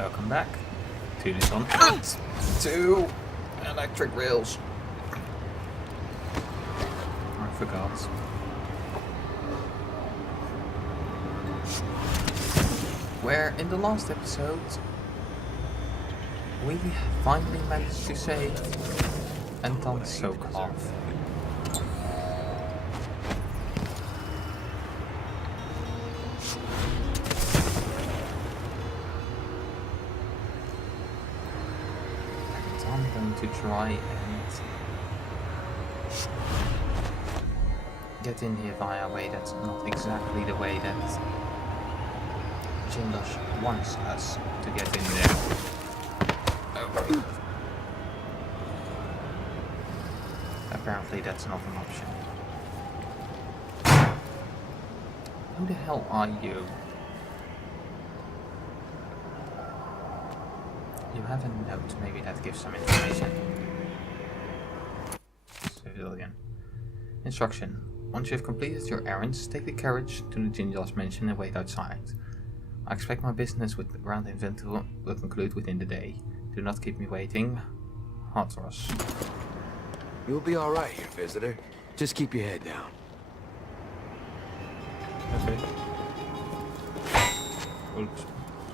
Welcome back to this one. Two electric rails. I forgot. Where in the last episode we finally managed to save Anton Sokolov. I'm going to try and get in here via a way that's not exactly the way that Jindosh wants us to get in there. Okay. Apparently that's not an option. Who the hell are you? You have a note, maybe that gives some information. Civilian. Instruction. Once you have completed your errands, take the carriage to the Jindosh mansion and wait outside. I expect my business with the ground inventory will conclude within the day. Do not keep me waiting. Hatros. You'll be alright here, visitor. Just keep your head down. Okay. Oops.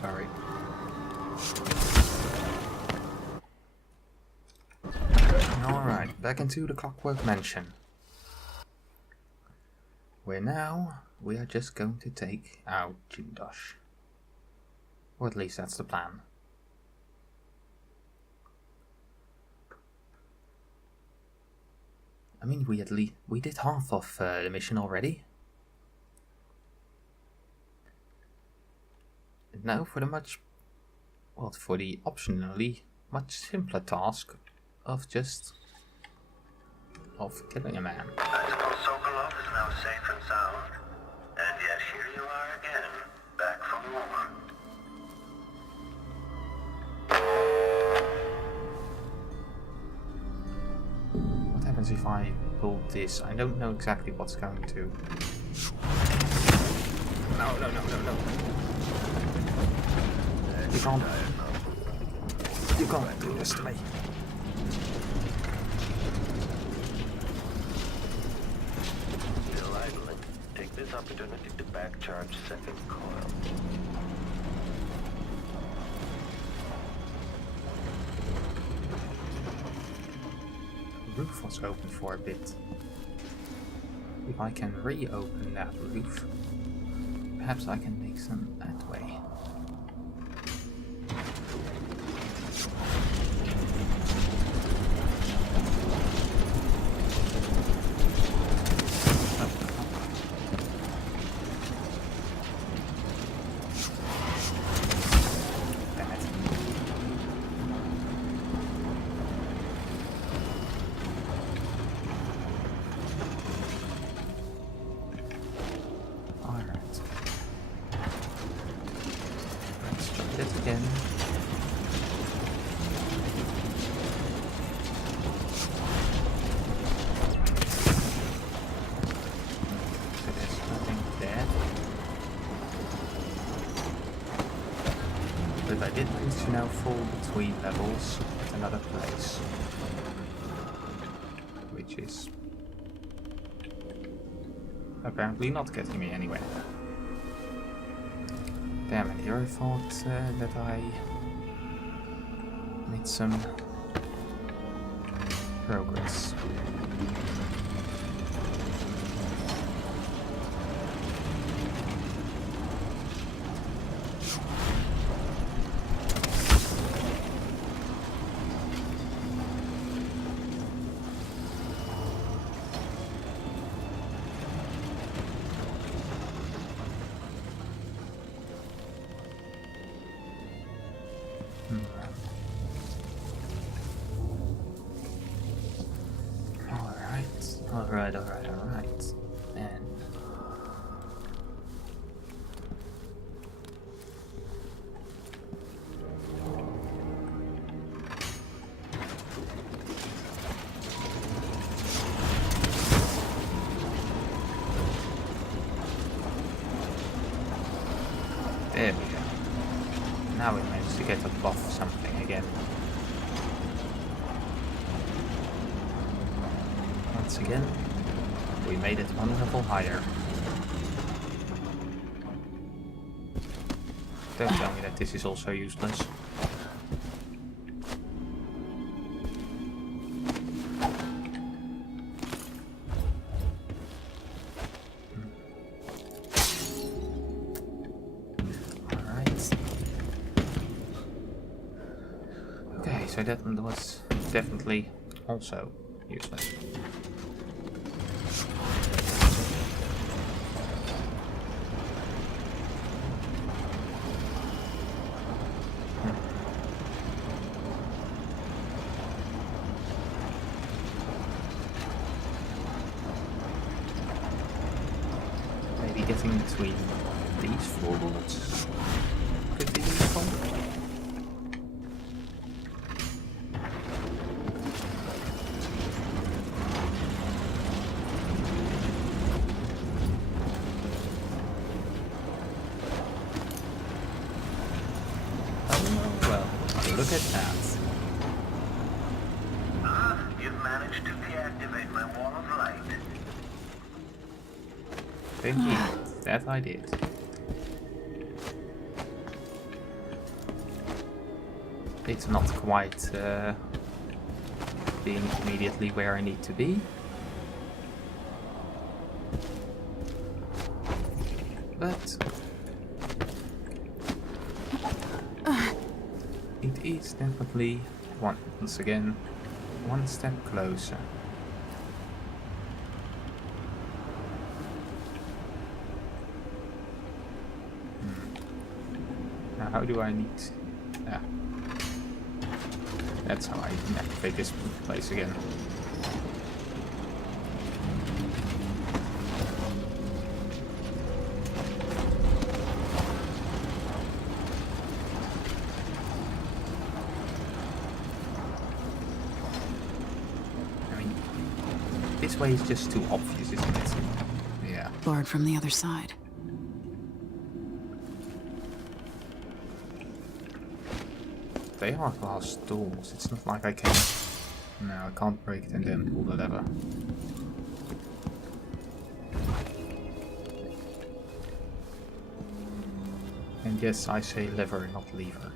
Sorry. Alright, back into the Clockwork Mansion. Where now we are just going to take out Jindosh. Or at least that's the plan. I mean, we did half of the mission already. And now for the optionally much simpler task of killing a man. I suppose Sokolov is now safe and sound. And yet here you are again, back from war. What happens if I pull this? I don't know exactly what's going to... No. You can't do this to me. Still idling. Take this opportunity to back-charge second coil. The roof was open for a bit. If I can reopen that roof, perhaps I can make some that way. Again. So there's nothing there. But I did manage to now fall between levels at another place. Which is apparently not getting me anywhere. Damn it, here I thought that I made some progress. Alright. And there we go. Now we managed to get above something again. Once again, we made it one level higher. Don't tell me that this is also useless. Alright. Okay, so that was definitely also useless. Getting between these floorboards could be useful. Oh well, look at that. You've managed to deactivate my wall of light. Indeed, that I did. It's not quite being immediately where I need to be. But it is definitely, once again, one step closer. How do I need... Yeah. That's how I activate this place again. I mean, this way is just too obvious, isn't it? Yeah. Barred from the other side. They are glass doors. It's not like I can... No, I can't break it and then pull the lever. And yes, I say lever, not lever.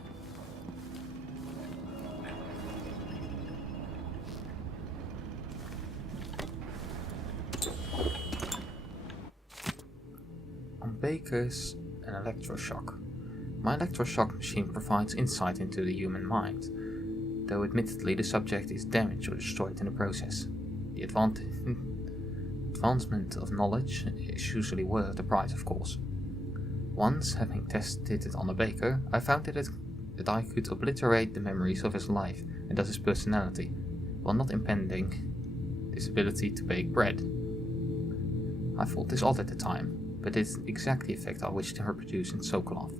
On Baker's, an electroshock. My electroshock machine provides insight into the human mind, though admittedly the subject is damaged or destroyed in the process. The advancement of knowledge is usually worth the price, of course. Once, having tested it on a baker, I found that I could obliterate the memories of his life and thus his personality, while not impeding his ability to bake bread. I thought this odd at the time, but it's exactly the effect I wish to reproduce in Sokolov.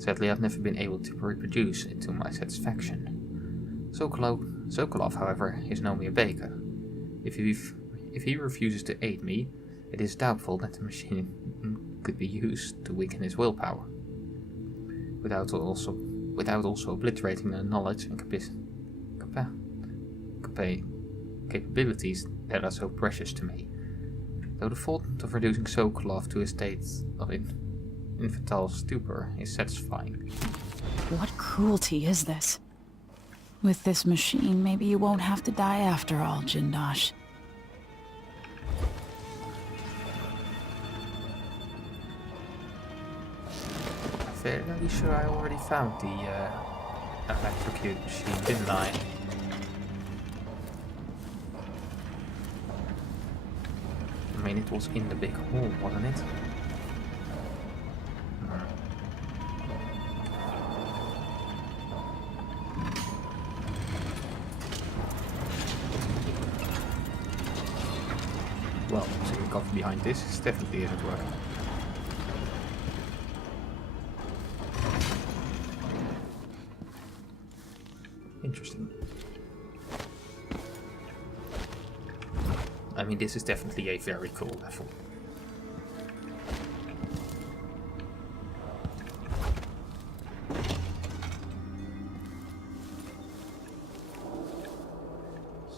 Sadly, I've never been able to reproduce it to my satisfaction. Sokolov, however, is no mere baker. If he refuses to aid me, it is doubtful that the machine could be used to weaken his willpower, without also obliterating the knowledge and capabilities that are so precious to me. Though the thought of reducing Sokolov to a state of infantile stupor is satisfying. What cruelty is this? With this machine, maybe you won't have to die after all, Jindosh. I'm fairly sure I already found the electrocute machine, didn't I? I mean, it was in the big hall, wasn't it? Well, so we cover behind this is definitely isn't working. Interesting. I mean, this is definitely a very cool level.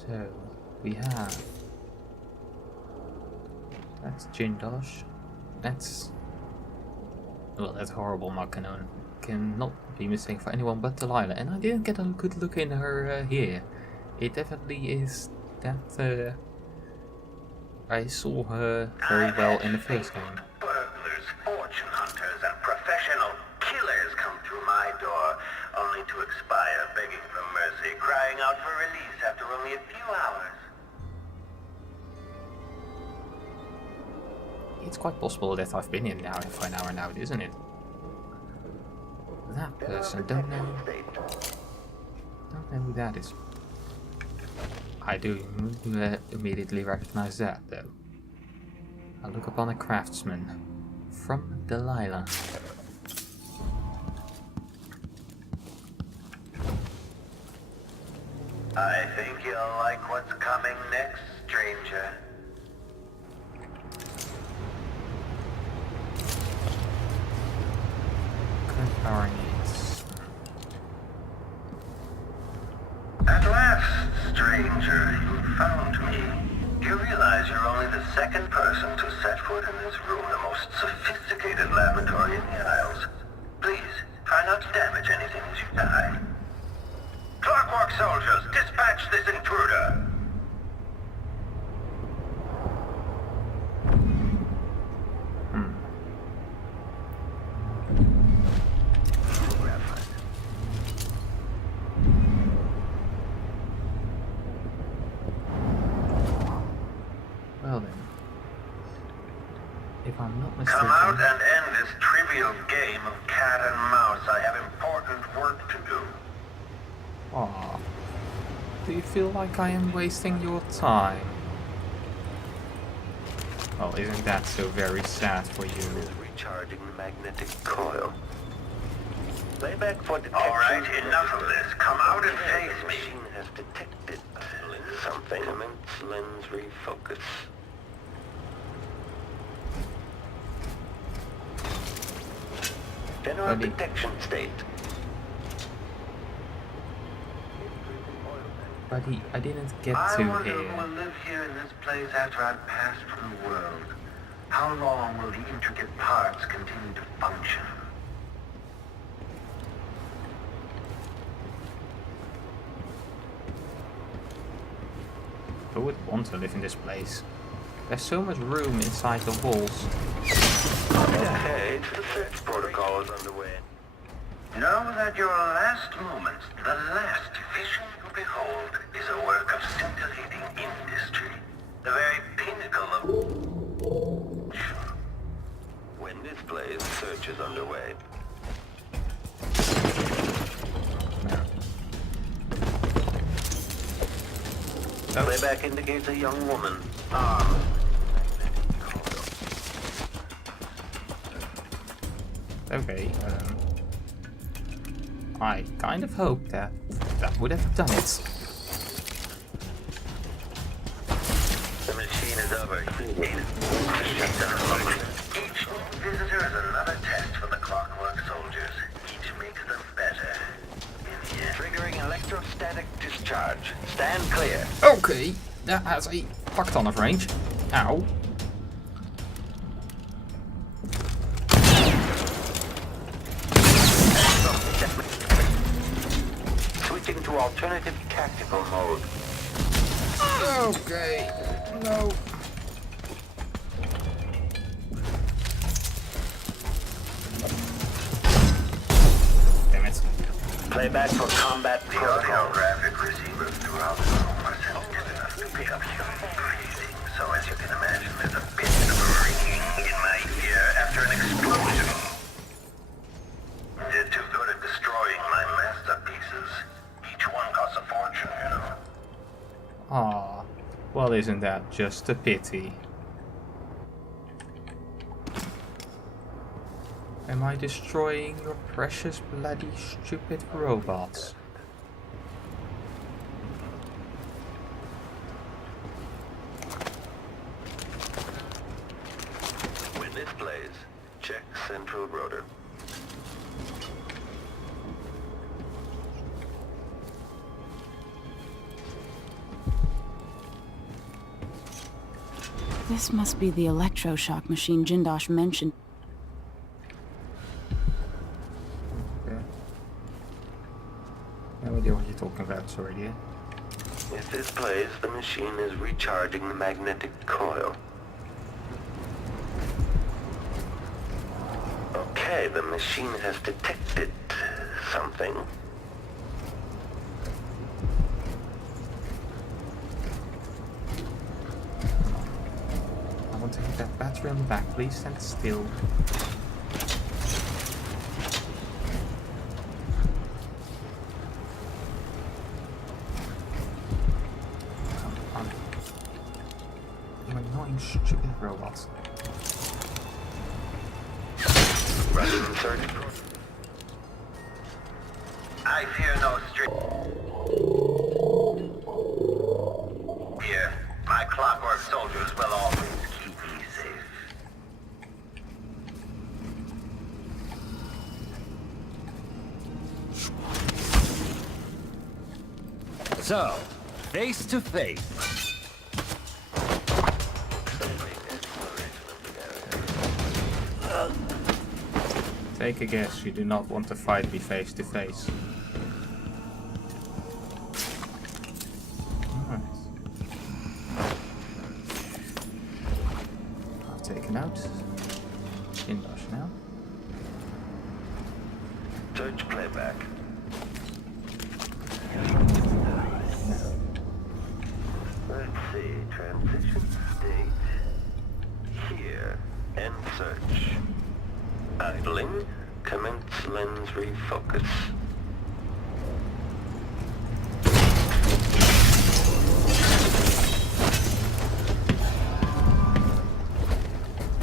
So, we have... That's Jindosh. That's... Well, that horrible Makanon cannot be mistaken for anyone but Delilah. And I didn't get a good look in her here. It definitely is that... I saw her very well in the first game. Burglars, fortune hunters, and professional killers come through my door, only to expire begging for mercy, crying out for release after only a few hours. It's quite possible that I've been in now for an hour now, isn't it? That person, don't know who that is. I do immediately recognize that, though. I look upon a craftsman from Delilah. I think you'll like what's coming next, stranger. Current power needs. At last, stranger, you found me. You realize you're only the second person to set foot in this room, the most sophisticated laboratory in the Isles. Please, try not to damage anything as you die. Clockwork soldiers, dispatch this intruder! Well then, if I'm not mistaken... Come out and end this trivial game of cat and mouse. I have important work to do. Aw. Do you feel like I am wasting your time? Well, isn't that so very sad for you? Recharging the magnetic coil. Layback for detection. All right, enough of this. Come out and face me. The machine has detected something. Commence lens refocus. General detection state. Buddy, I didn't get I to wonder here. who will live here in this place after I've passed from the world. How long will the intricate parts continue to function? Who would want to live in this place? There's so much room inside the walls. Okay, the search protocol is underway. Know that your last moments, the last vision you behold, is a work of scintillating industry. The very pinnacle of... When this plays, search is underway. Playback indicates a young woman, armed. Okay, I kind of hoped that would have done it. The machine is overheating. Each new visitor is another test for the clockwork soldiers. Each makes them better. In the end. Triggering electrostatic discharge. Stand clear. Okay, that has a fuck ton of range. Ow. Switching to alternative tactical mode. Okay, no. Damn it. Playback for combat protocol. The audiographic receivers throughout the room are sensitive enough to pick up human breathing. So as you can imagine, there's a bit of a ringing in my ear after an explosion. They're too good at destroying my masterpieces. Each one costs a fortune, you know. Aw, well isn't that just a pity? Am I destroying your precious bloody stupid robots? When this plays, check central rotor. This must be the electroshock machine Jindosh mentioned. Okay. No idea what you're talking about, sorry dear. If this plays, the machine is recharging the magnetic coil. Okay, the machine has detected something. I want to hit that battery on the back, please stand still. You annoying stupid robots. Running search. I fear no street. Here, my clockwork soldiers will always keep me safe. So, face to face. Take a guess, you do not want to fight me face to face. Alright. I've taken out Jindosh now. Search playback. Let's see, transition state. Here, end search. Idling, commence lens refocus.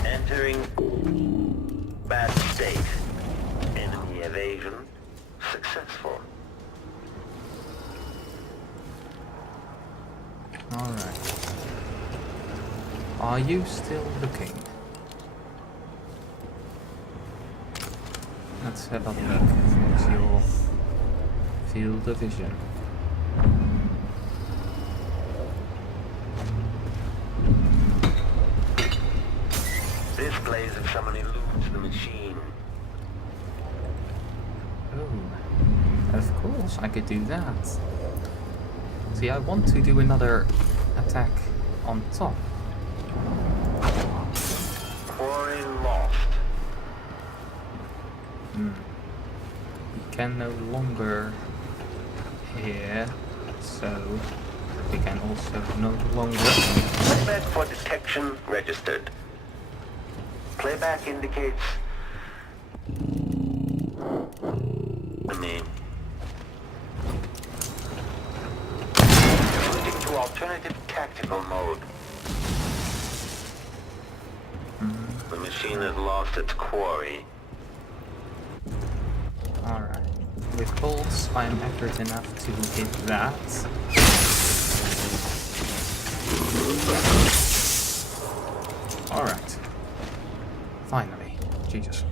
Entering bad state. Enemy evasion successful. Alright. Are you still looking? Let's have a look at your field of vision. Displays if someone eludes the machine. Oh, of course I could do that. See, I want to do another attack on top. Quarry lost. We can no longer here, so we can also no longer. Playback for detection registered. Playback indicates switching to alternative tactical mode. The machine has lost its quarry. Alright. With bolts, I am accurate enough to hit that. Alright. Finally. Jesus.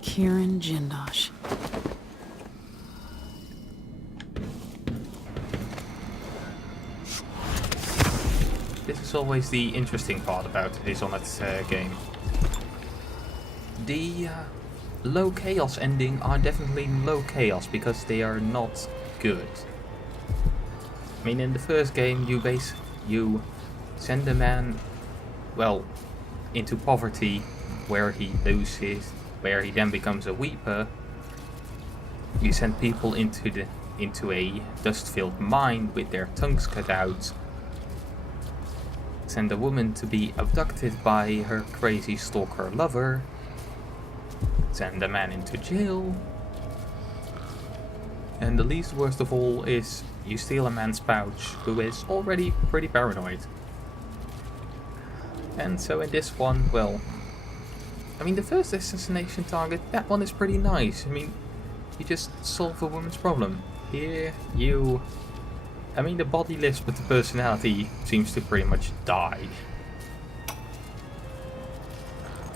Kieran Jindosh. This is always the interesting part about Dishonored game. The low chaos ending are definitely low chaos because they are not good. I mean, in the first game, you send a man, well, into poverty, where he then becomes a weeper. You send people into a dust-filled mine with their tongues cut out. Send a woman to be abducted by her crazy stalker lover. Send a man into jail. And the least worst of all is you steal a man's pouch who is already pretty paranoid. And so in this one, well, I mean, the first assassination target, that one is pretty nice. I mean, you just solve a woman's problem. Here, I mean, the body lives, but the personality seems to pretty much die.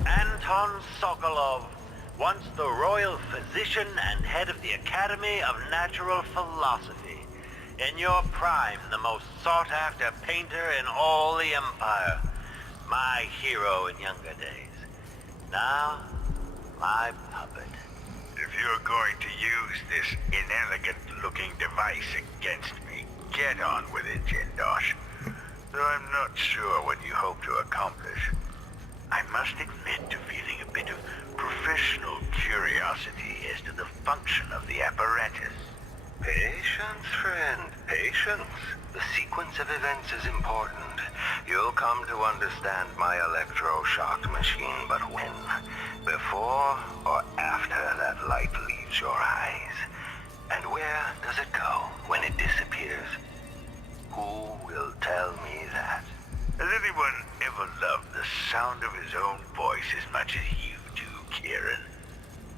Anton Sokolov, once the royal physician and head of the Academy of Natural Philosophy. In your prime, the most sought-after painter in all the Empire. My hero in younger days. Now, my puppet. If you're going to use this inelegant-looking device against me, get on with it, Jindosh. Though I'm not sure what you hope to accomplish. I must admit to feeling a bit of professional curiosity as to the function of the apparatus. Patience, friend, patience. The sequence of events is important. You'll come to understand my electroshock machine, but when? Before or after that light leaves your eyes? And where does it go when it disappears? Who will tell me that? Has anyone ever loved the sound of his own voice as much as you do, Kieran?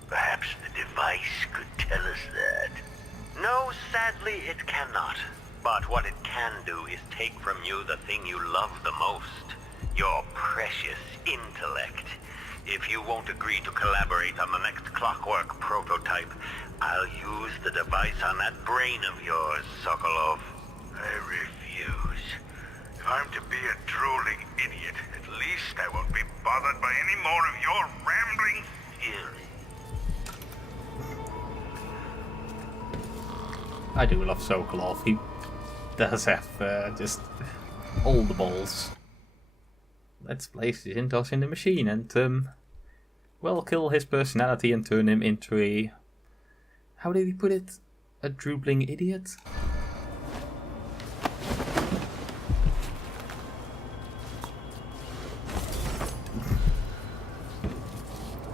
Perhaps the device could tell us that. No, sadly, it cannot. But what it can do is take from you the thing you love the most. Your precious intellect. If you won't agree to collaborate on the next clockwork prototype, I'll use the device on that brain of yours, Sokolov. I refuse. If I'm to be a drooling idiot, at least I won't be bothered by any more of your rambling theory. I do love Sokolov. He does have just all the balls. Let's place Jindosh in the machine and, well, kill his personality and turn him into a... How did he put it? A drooling idiot?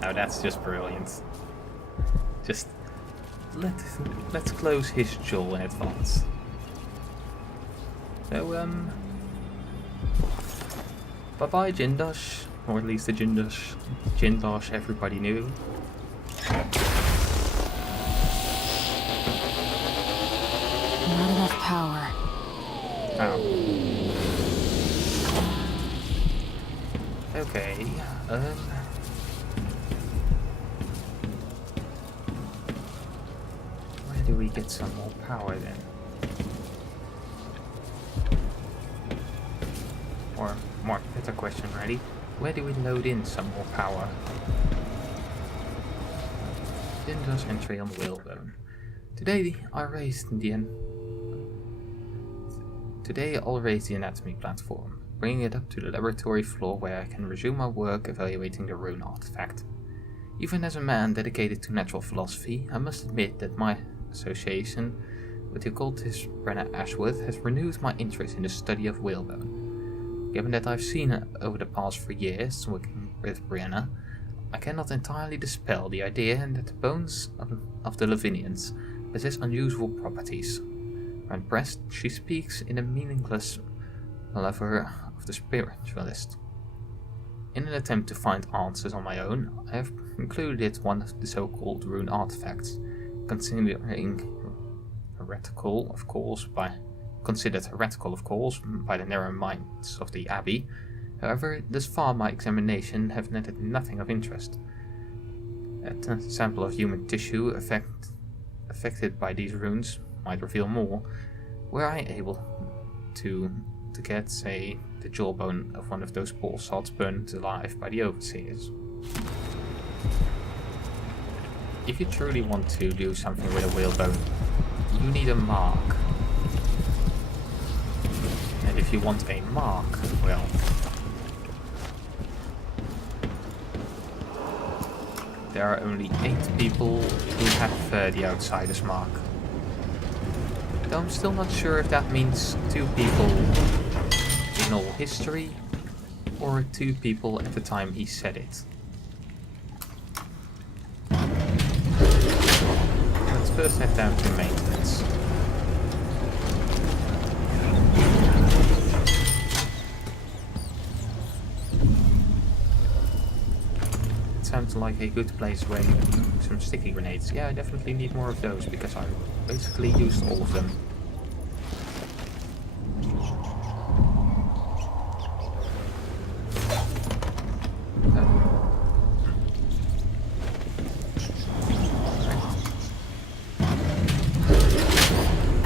Now that's just brilliant. Just... Let's close his jaw in advance. So, bye-bye Jindosh, or at least the Jindosh everybody knew. Not enough power. Oh. Okay, where do we get some more power then? Or, more better question ready, where do we load in some more power? Jindosh entry on whalebone. Today I'll raise the anatomy platform, bringing it up to the laboratory floor where I can resume my work evaluating the rune artifact. Even as a man dedicated to natural philosophy, I must admit that my association with the occultist Brenna Ashworth has renewed my interest in the study of whalebone. Given that I've seen her over the past 3 years working with Brianna, I cannot entirely dispel the idea that the bones of the Lavinians possess unusual properties. When pressed, she speaks in a meaningless lover of the spiritualist. In an attempt to find answers on my own, I have included one of the so-called rune artifacts, considered heretical, of course, by the narrow minds of the Abbey. However, thus far my examination have netted nothing of interest. A sample of human tissue affected by these runes might reveal more. Were I able to get, say, the jawbone of one of those poor sods burned alive by the overseers. If you truly want to do something with a whalebone, you need a mark. And if you want a mark, well... there are only 8 people who have the Outsider's mark. Though I'm still not sure if that means 2 people in all history, or 2 people at the time he said it. Let's first head down to maintenance. It sounds like a good place where you can some sticky grenades. Yeah, I definitely need more of those because I basically used all of them.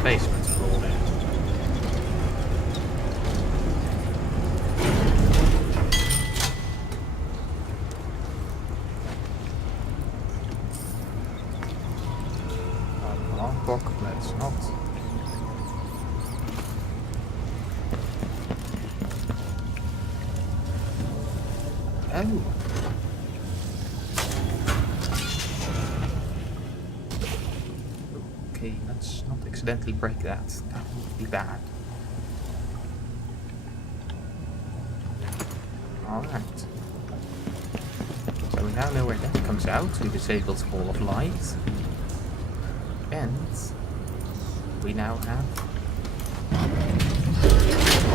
Basement floor then. book, let's not. Oh. Okay, let's not accidentally break that. That would be bad. Alright. So we now know where that comes out. We disabled Wall of Light. And we now have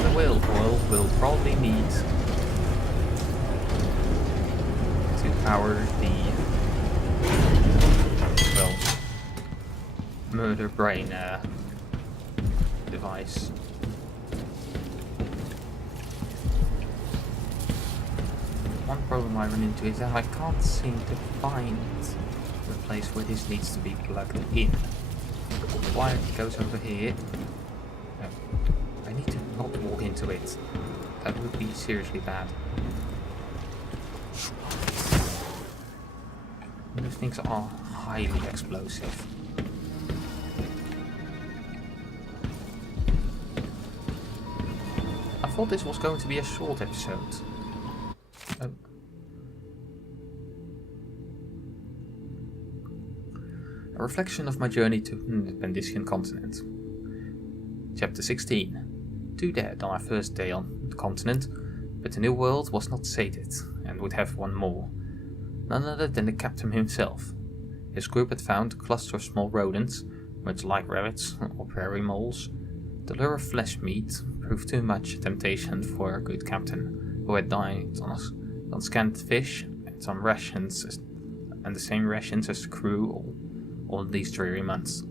the whale oil we'll probably need to power the, well, murder brain device. One problem I run into is that I can't seem to find the place where this needs to be plugged in. The wire goes over here. No, I need to not walk into it. That would be seriously bad. Those things are highly explosive. I thought this was going to be a short episode. Oh. A reflection of my journey to the Pendician continent. Chapter 16. 2 dead on our first day on the continent, but the new world was not sated, and would have one more. None other than the captain himself. His group had found a cluster of small rodents, much like rabbits or prairie moles. The lure of flesh meat proved too much a temptation for our good captain, who had dined on scant fish and some rations, and the same rations as the crew all these dreary months.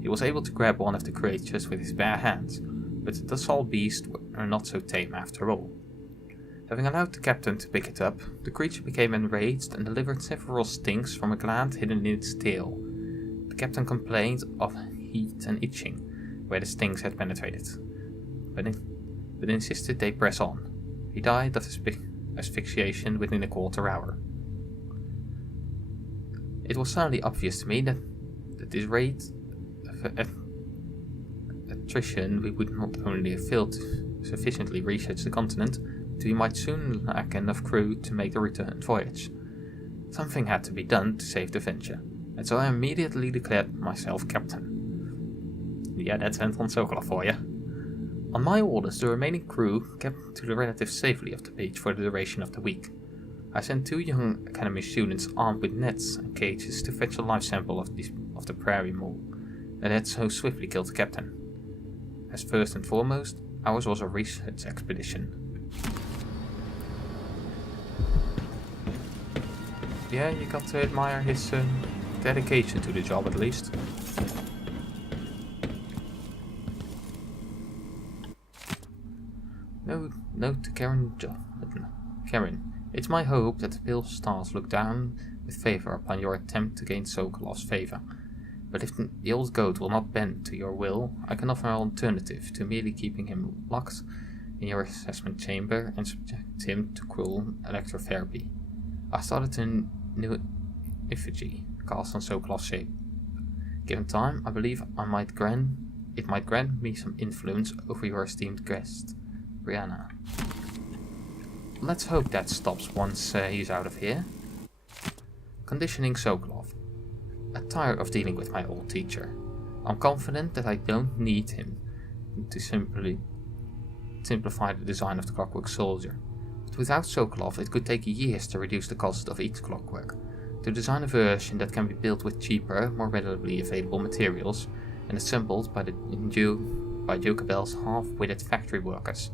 He was able to grab one of the creatures with his bare hands, but the docile beasts were not so tame after all. Having allowed the captain to pick it up, the creature became enraged and delivered several stings from a gland hidden in its tail. The captain complained of heat and itching where the stings had penetrated, but insisted they press on. He died of asphyxiation within a quarter hour. It was suddenly obvious to me that at this rate of attrition we would not only have failed to sufficiently research the continent, but we might soon lack enough crew to make the return voyage. Something had to be done to save the venture, and so I immediately declared myself captain. Yeah, that's Anton Sokolov for you. On my orders, the remaining crew kept to the relative safety of the beach for the duration of the week. I sent 2 young academy students armed with nets and cages to fetch a live sample of the prairie mole that had so swiftly killed the captain. As first and foremost, ours was a research expedition. Yeah, you got to admire his dedication to the job at least. Note to Karen, it's my hope that the pale stars look down with favor upon your attempt to gain Sokolov's favor. But if the old goat will not bend to your will, I can offer an alternative to merely keeping him locked in your assessment chamber and subject him to cruel electrotherapy. I started a new effigy cast on Sokolov's shape. Given time, I believe it might grant me some influence over your esteemed guest, Brianna. Let's hope that stops once he's out of here. Conditioning Sokolov. I'm tired of dealing with my old teacher. I'm confident that I don't need him to simplify the design of the Clockwork Soldier. But without Sokolov, it could take years to reduce the cost of each clockwork, to design a version that can be built with cheaper, more readily available materials, and assembled by Duke Abel's half-witted factory workers.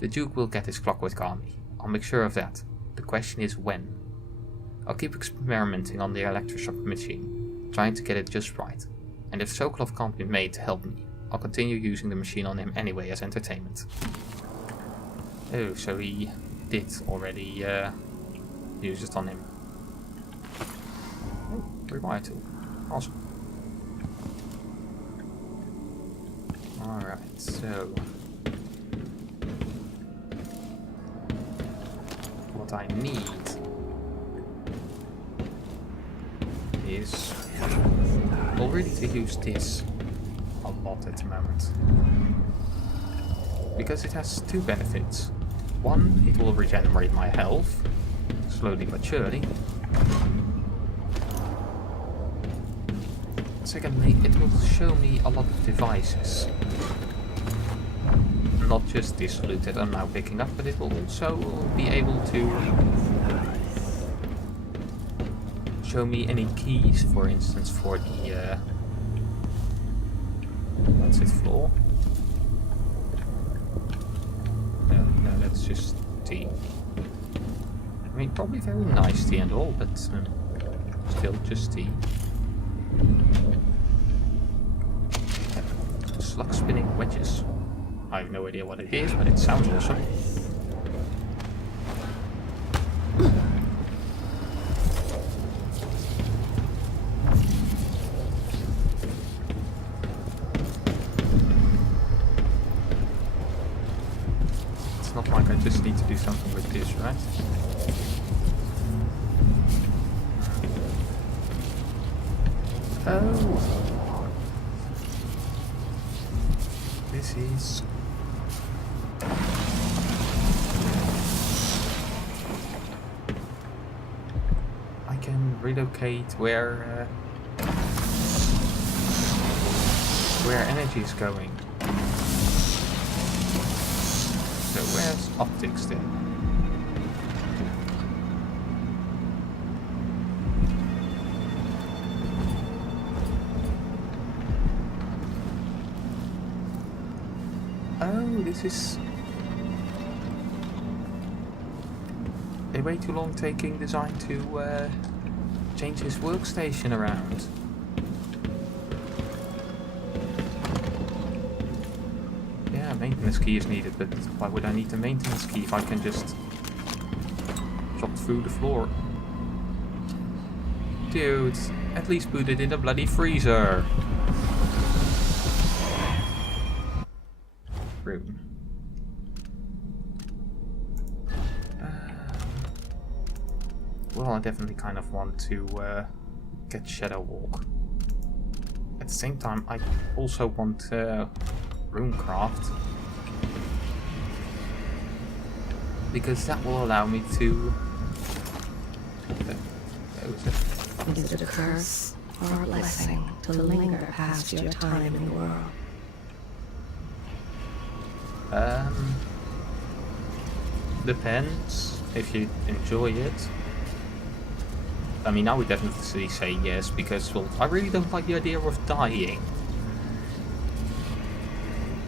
The Duke will get his clockwork army. I'll make sure of that. The question is when. I'll keep experimenting on the electroshock machine, trying to get it just right. And if Sokolov can't be made to help me, I'll continue using the machine on him anyway as entertainment. Oh, so he did already use it on him. Oh, rewire tool. Awesome. Alright, so what I need is already to use this a lot at the moment. Because it has two benefits. One, it will regenerate my health, slowly but surely. Secondly, it will show me a lot of devices. Not just this loot that I'm now picking up, but it will also be able to show me any keys, for instance, for the what's it for? No, that's just tea. I mean, probably very nice tea and all, but still just tea. Slug spinning wedges. I have no idea what it is, but it sounds awesome. It's not like I just need to do something with this, right? Oh! This is... I can relocate where energy is going. So where's optics then? Oh, this is a way too long taking design to change his workstation around. Yeah, maintenance key is needed, but why would I need the maintenance key if I can just chop through the floor? Dude, at least put it in the bloody freezer. Room. Well, I definitely kind of want to get Shadow Walk. At the same time, I also want Runecraft, because that will allow me to... Is it a curse or a blessing to linger past your time in the world? Depends if you enjoy it. I mean, I would definitely say yes, because, well, I really don't like the idea of dying.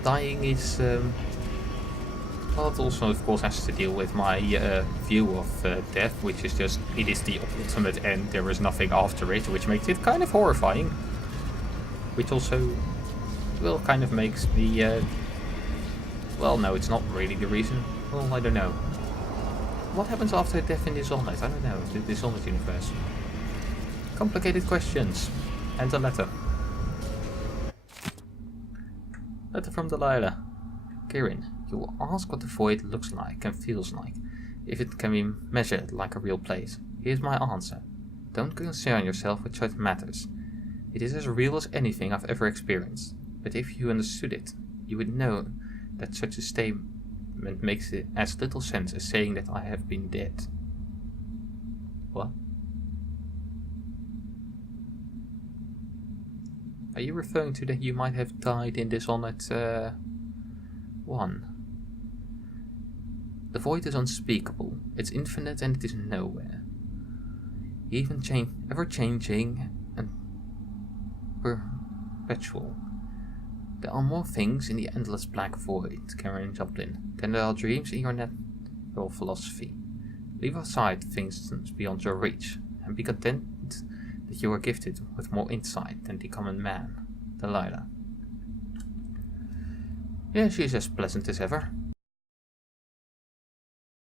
Dying is, well, it also, of course, has to deal with my view of death, which is just, it is the ultimate end, there is nothing after it, which makes it kind of horrifying. Which also, well, kind of makes me, well, no, it's not really the reason. Well, I don't know. What happens after death in Dishonored? I don't know. The Dishonored universe. Complicated questions. And a letter. Letter from Delilah. Kirin, you will ask what the void looks like and feels like, if it can be measured like a real place. Here's my answer. Don't concern yourself with such matters. It is as real as anything I've ever experienced. But if you understood it, you would know that such a statement makes it as little sense as saying that I have been dead. What? Are you referring to that you might have died in Dishonored 1? The void is unspeakable, it's infinite and it is nowhere. Even ever-changing and perpetual. There are more things in the endless black void, Karen Joplin, than there are dreams in your natural philosophy. Leave aside things beyond your reach, and be content that you are gifted with more insight than the common man. Delilah. Yeah, she's as pleasant as ever.